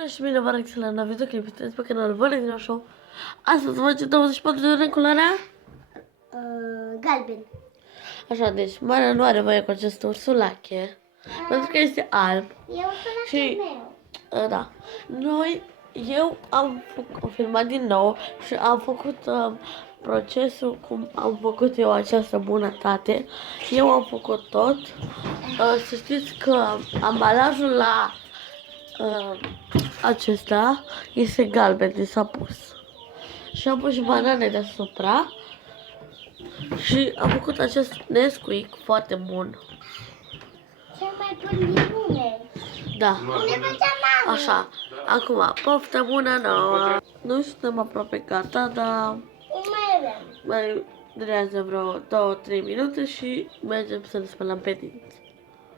Bună și bine vă rog la videoclip, uitați pe canalul Valentina Show. Astăzi face 24 de ore în culoarea Galben. Așa, deci Marea nu are voie cu acest ursulache pentru că este alb. E ursulacul Și meu. da, eu am filmat din nou și am făcut procesul cum am făcut eu această bunătate. Eu am făcut tot. Să știți că ambalajul la acesta este galben, de s-a pus. Și am pus și banane deasupra. Și am făcut acest Nesquik foarte bun. Cel mai bun din lume. Da. Unde făcea mami? Așa. Acum, poftă bună nouă. Nu suntem aproape gata, dar mai avem. mai durează vreo 2-3 minute și mergem să ne spălăm pe dinți.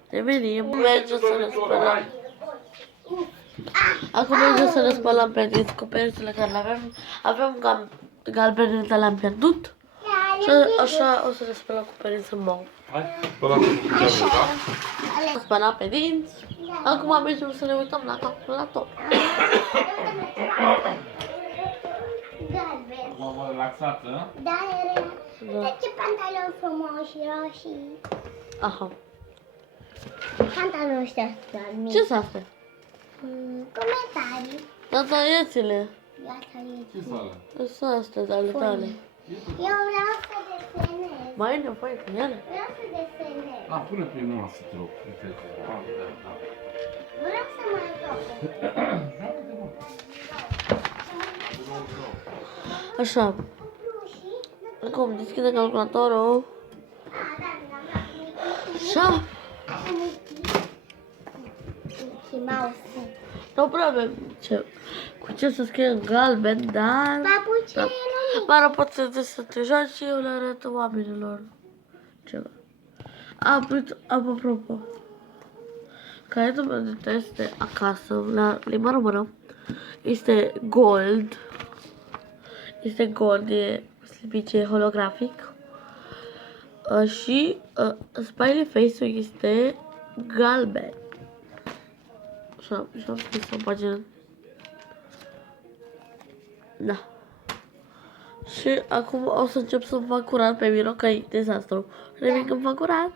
Revenim. Mergem să ne spălăm. Acum mergem să ne spălăm pe dinți cu perețele care le avem. Avem galbenele, dar le-am pierdut. Și așa o să ne spălăm cu pereți în mov. Hai, spălat cu picioarele, da? Spălat pe dinți. Acum mergem să ne uităm la calculator. Galben. Mamă relaxată. Da, era. Uite ce pantaloni frumoși, roșii. Aha. Pantaloni ăștia mici. Ce-s astea? Comentarii. Nataliațele. Iată Ce aici. sală? Ce-s astea ale tale? Eu vreau să desenez. Mai e nevoie cu ele? Vreau să desenez. A, pune pe masă, te rog. Uite. Da, da. Vreau să mă joc. Joacă-te, mă. Așa. Plușii. Acum deschide calculatorul. Așa. Mickey Mouse. Nu prea avem cu ce să scrie în galben, dar... Papucele mici. Mara poți să te joci și eu le arăt oamenilor ceva. Apropo, caietul meu de teste acasă, la limba română, este gold. Este gold, e slipice holografic. Și smiley face-ul este galben. Așa, am scris o pagină. Da. Și acum o să încep să fac curat pe mine, că e dezastru. Revin când fac curat.